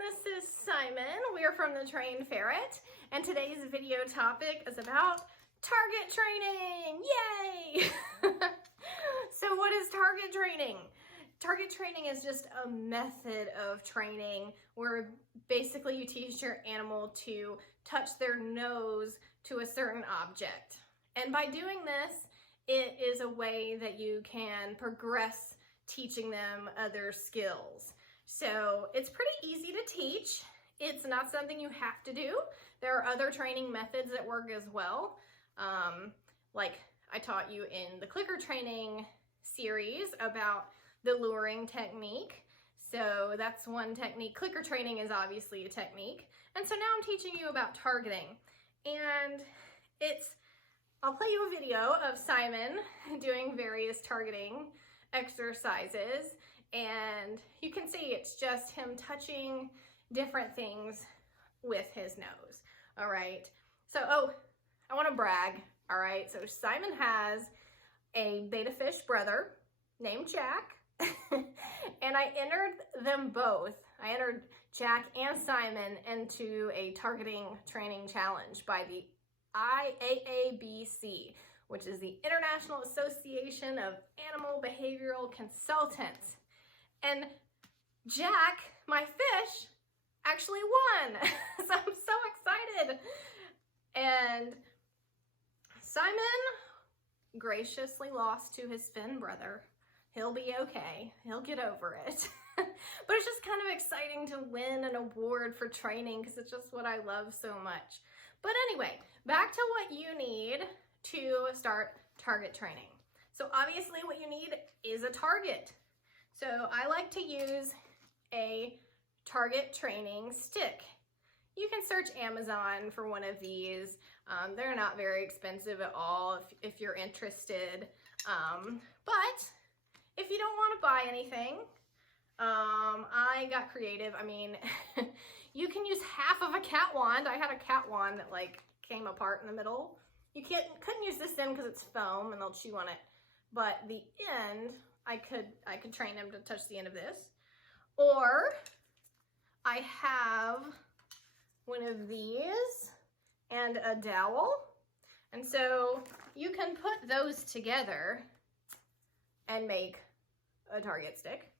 this is Simon. We're from the Trained Ferret, and today's video topic is about target training. Yay! So what is target training? Target training is just a method of training where basically you teach your animal to touch their nose to a certain object. And by doing this, it is a way that you can progress teaching them other skills. So it's pretty easy to teach. It's not something you have to do. There are other training methods that work as well. Like I taught you in the clicker training series about the luring technique. So that's one technique. Clicker training is obviously a technique. And so now I'm teaching you about targeting. And I'll play you a video of Simon doing various targeting exercises. And you can see it's just him touching different things with his nose. All right. So, I want to brag. All right. So Simon has a beta fish brother named Jack. And I entered them both. I entered Jack and Simon into a targeting training challenge by the IAABC, which is the International Association of Animal Behavioral Consultants. And Jack, my fish, actually won. So I'm so excited. And Simon graciously lost to his Finn brother. He'll be okay. He'll get over it. But it's just kind of exciting to win an award for training because it's just what I love so much. But anyway, back to what you need to start target training. So obviously what you need is a target. So I like to use a target training stick. You can search Amazon for one of these. They're not very expensive at all if you're interested. But if you don't want to buy anything, I got creative. I mean, you can use half of a cat wand. I had a cat wand that like came apart in the middle. You couldn't use this end because it's foam and they'll chew on it. But the end, I could train him to touch the end of this. Or I have one of these and a dowel. And so you can put those together and make a target stick.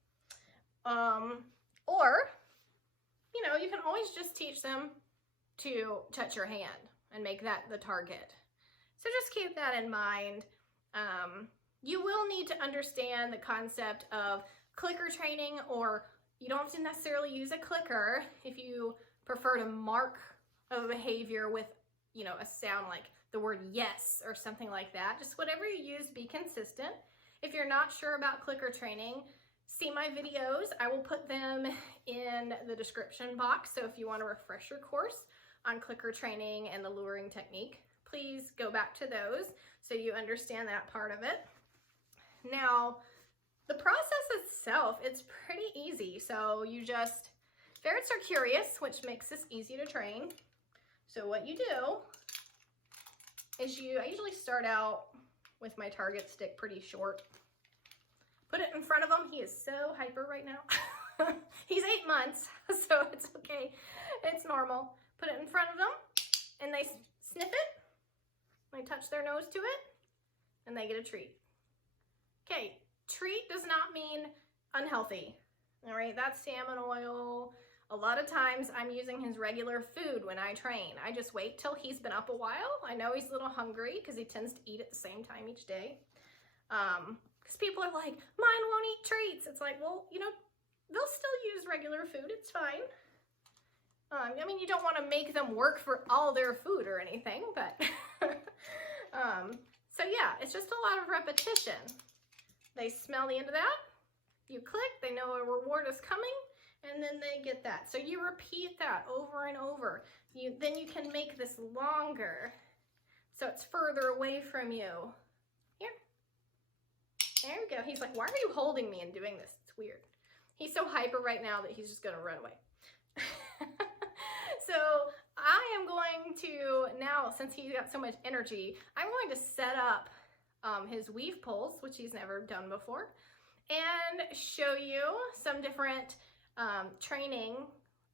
Or, you know, you can always just teach them to touch your hand and make that the target. So just keep that in mind. You will need to understand the concept of clicker training, or you don't have to necessarily use a clicker if you prefer to mark a behavior with, you know, a sound like the word yes or something like that. Just whatever you use, be consistent. If you're not sure about clicker training, see my videos. I will put them in the description box. So if you want a refresher course on clicker training and the luring technique, please go back to those so you understand that part of it. Now, the process itself, it's pretty easy. So ferrets are curious, which makes this easy to train. So what you do is I usually start out with my target stick pretty short. Put it in front of him. He is so hyper right now. He's 8 months, so it's okay. It's normal. Put it in front of them, and they sniff it. They touch their nose to it, and they get a treat. Okay, treat does not mean unhealthy. All right, that's salmon oil. A lot of times I'm using his regular food when I train. I just wait till he's been up a while. I know he's a little hungry because he tends to eat at the same time each day. Because people are like, mine won't eat treats. It's like, well, you know, they'll still use regular food. It's fine. I mean, you don't want to make them work for all their food or anything, but so yeah, it's just a lot of repetition. They smell the end of that, you click, they know a reward is coming, and then they get that. So you repeat that over and over. Then you can make this longer so it's further away from you. Here. There we go. He's like, why are you holding me and doing this? It's weird. He's so hyper right now that he's just going to run away. So I am going to now, since he's got so much energy, I'm going to set up his weave pulls, which he's never done before, and show you some different training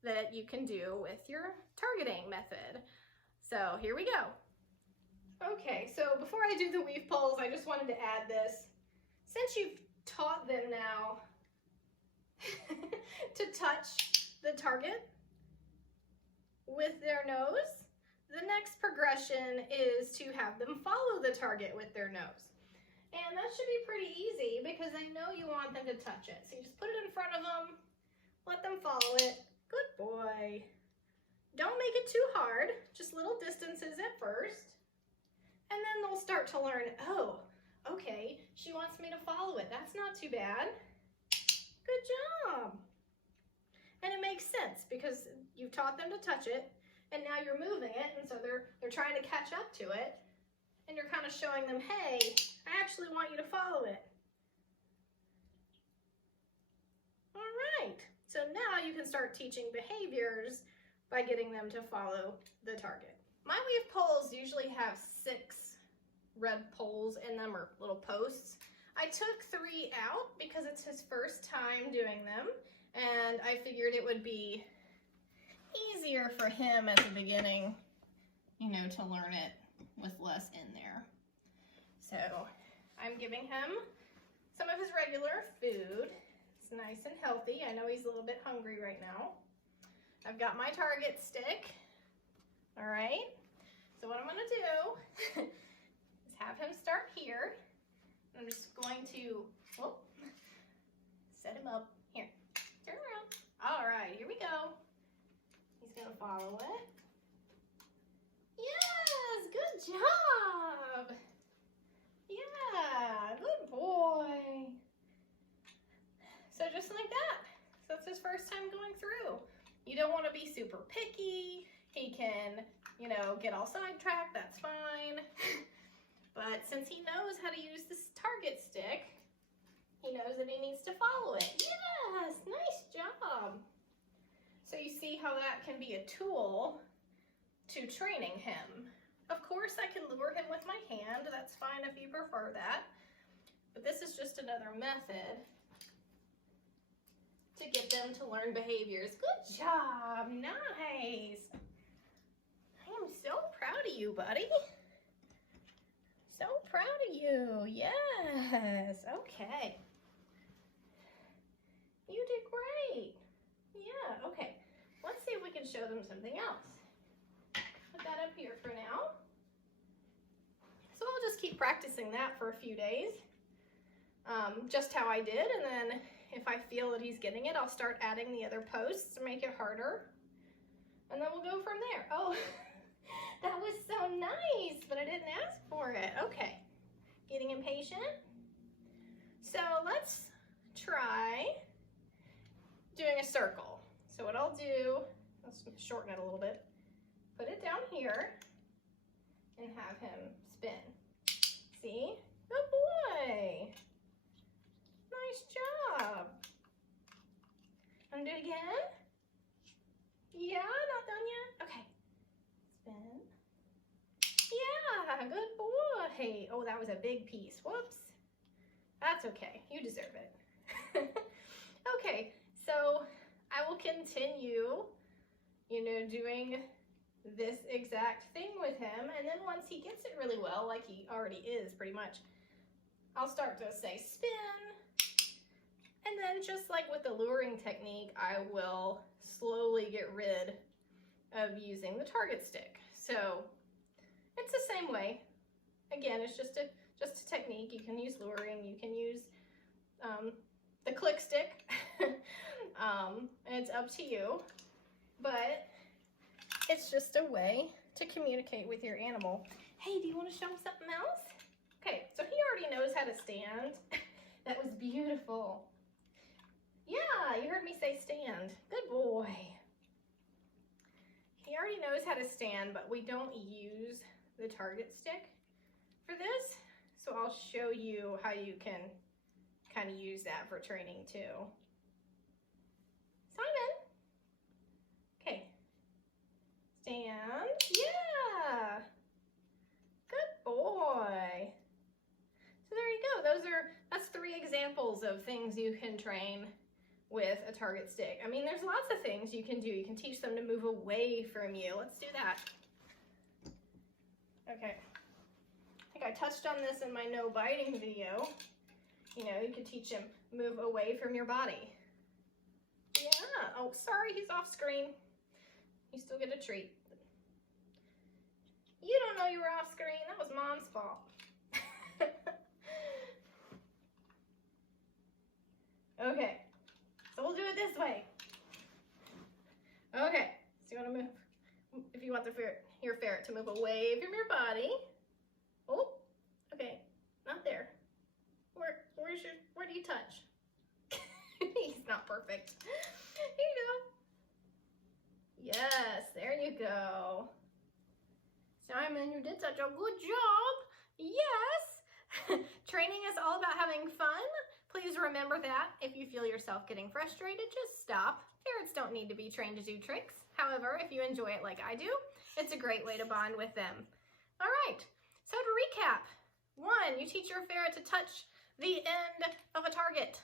that you can do with your targeting method. So here we go. Okay, so before I do the weave poles, I just wanted to add this. Since you've taught them now to touch the target with their nose, the next progression is to have them follow the target with their nose. And that should be pretty easy because I know you want them to touch it. So you just put it in front of them, let them follow it. Good boy. Don't make it too hard, just little distances at first. And then they'll start to learn, oh, okay, she wants me to follow it. That's not too bad. Good job. And it makes sense because you've taught them to touch it and now you're moving it, and so they're trying to catch up to it, and you're kind of showing them, hey, I actually want you to follow it. All right, so now you can start teaching behaviors by getting them to follow the target. My weave poles usually have 6 red poles in them, or little posts. I took 3 out because it's his first time doing them, and I figured it would be easier for him at the beginning, you know, to learn it with less in there. So I'm giving him some of his regular food. It's nice and healthy. I know he's a little bit hungry right now. I've got my target stick. All right. So what I'm going to do is have him start here. I'm just going to set him up. Here, turn around. All right, here we go. He's going to follow it. Yes, good job. Yeah, good boy. So just like that. So it's his first time going through. You don't want to be super picky. He can, you know, get all sidetracked, that's fine. But since he knows how to use this target stick, he knows that he needs to follow it. Yes, nice job. So you see how that can be a tool to training him. Of course, I can lure him with my hand. That's fine if you prefer that. But this is just another method to get them to learn behaviors. Good job, nice. I am so proud of you, buddy. So proud of you, yes, okay. You did great. Yeah, okay. Let's see if we can show them something else. Put that up here for now. So I'll just keep practicing that for a few days, just how I did, and then if I feel that he's getting it, I'll start adding the other posts to make it harder, and then we'll go from there. Oh, that was so nice, but I didn't ask for it. Okay, getting impatient. So let's try doing a circle. So what I'll do, let's shorten it a little bit, put it down here and have him spin. See? Good boy. Nice job. Want to do it again? Yeah, not done yet? Okay. Spin. Yeah, good boy. Oh, that was a big piece. Whoops. That's okay. You deserve it. Okay, so I will continue, you know, doing this exact thing with him, and then once he gets it really well, like he already is pretty much, I'll start to say spin, and then just like with the luring technique, I will slowly get rid of using the target stick. So it's the same way. Again, it's just a technique. You can use luring, you can use the click stick, and it's up to you, but it's just a way to communicate with your animal. Hey, do you want to show him something else? Okay, so he already knows how to stand. That was beautiful. Yeah, you heard me say stand. Good boy. He already knows how to stand, but we don't use the target stick for this. So I'll show you how you can kind of use that for training too. Simon. Okay. Stand. Yeah. Good boy. So there you go. That's 3 examples of things you can train with a target stick. I mean, there's lots of things you can do. You can teach them to move away from you. Let's do that. Okay. I think I touched on this in my no biting video. You know, you can teach him move away from your body. Yeah. Oh, sorry, he's off screen. You still get a treat. You don't know you were off screen. That was Mom's fault. Okay. So we'll do it this way. Okay. So you want to move, if you want your ferret to move away from your body. Oh, okay. Not there. Where do you touch? He's not perfect. Here you go. Yes, there you go. Simon, you did such a good job. Yes. Training is all about having fun. Please remember that. If you feel yourself getting frustrated, just stop. Ferrets don't need to be trained to do tricks. However, if you enjoy it like I do, it's a great way to bond with them. All right, so to recap. 1, you teach your ferret to touch the end of a target.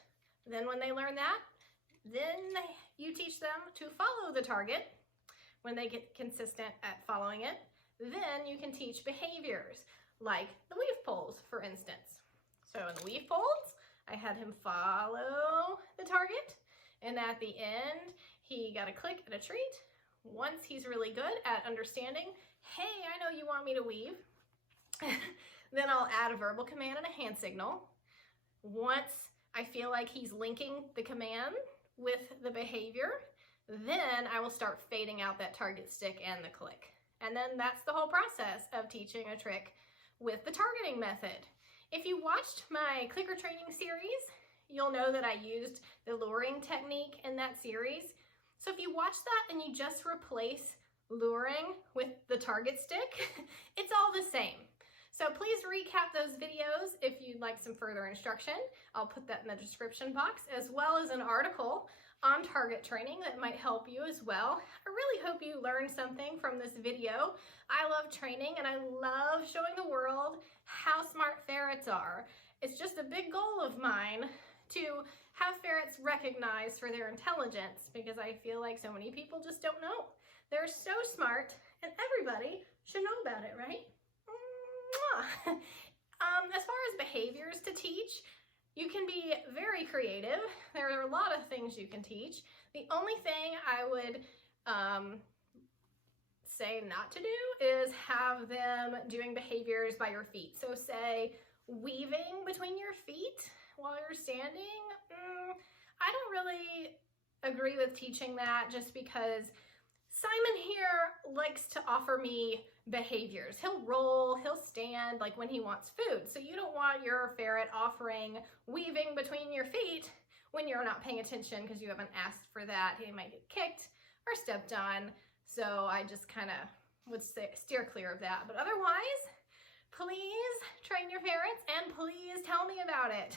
Then when they learn that, then you teach them to follow the target. When they get consistent at following it, then you can teach behaviors, like the weave pulls, for instance. So in the weave pulls, I had him follow the target, and at the end, he got a click and a treat. Once he's really good at understanding, hey, I know you want me to weave, then I'll add a verbal command and a hand signal. Once I feel like he's linking the command with the behavior, then I will start fading out that target stick and the click. And then that's the whole process of teaching a trick with the targeting method. If you watched my clicker training series, you'll know that I used the luring technique in that series. So if you watch that and you just replace luring with the target stick, it's all the same. So please recap those videos if you'd like some further instruction. I'll put that in the description box, as well as an article on target training that might help you as well. I really hope you learned something from this video. I love training and I love showing the world how smart ferrets are. It's just a big goal of mine to have ferrets recognized for their intelligence, because I feel like so many people just don't know. They're so smart and everybody should know about it, right? As far as behaviors to teach, you can be very creative. There are a lot of things you can teach. The only thing I would say not to do is have them doing behaviors by your feet. So say weaving between your feet while you're standing. I don't really agree with teaching that, just because Simon here likes to offer me behaviors. He'll roll, he'll stand, like when he wants food. So you don't want your ferret offering weaving between your feet when you're not paying attention because you haven't asked for that. He might get kicked or stepped on. So I just kind of would steer clear of that. But otherwise, please train your ferrets and please tell me about it.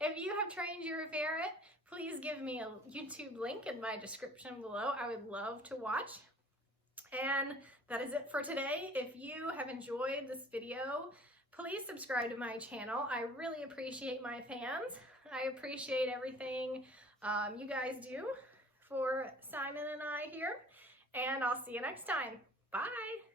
If you have trained your ferret, please give me a YouTube link in my description below. I would love to watch. And that is it for today. If you have enjoyed this video, please subscribe to my channel. I really appreciate my fans. I appreciate everything you guys do for Simon and I here. And I'll see you next time. Bye.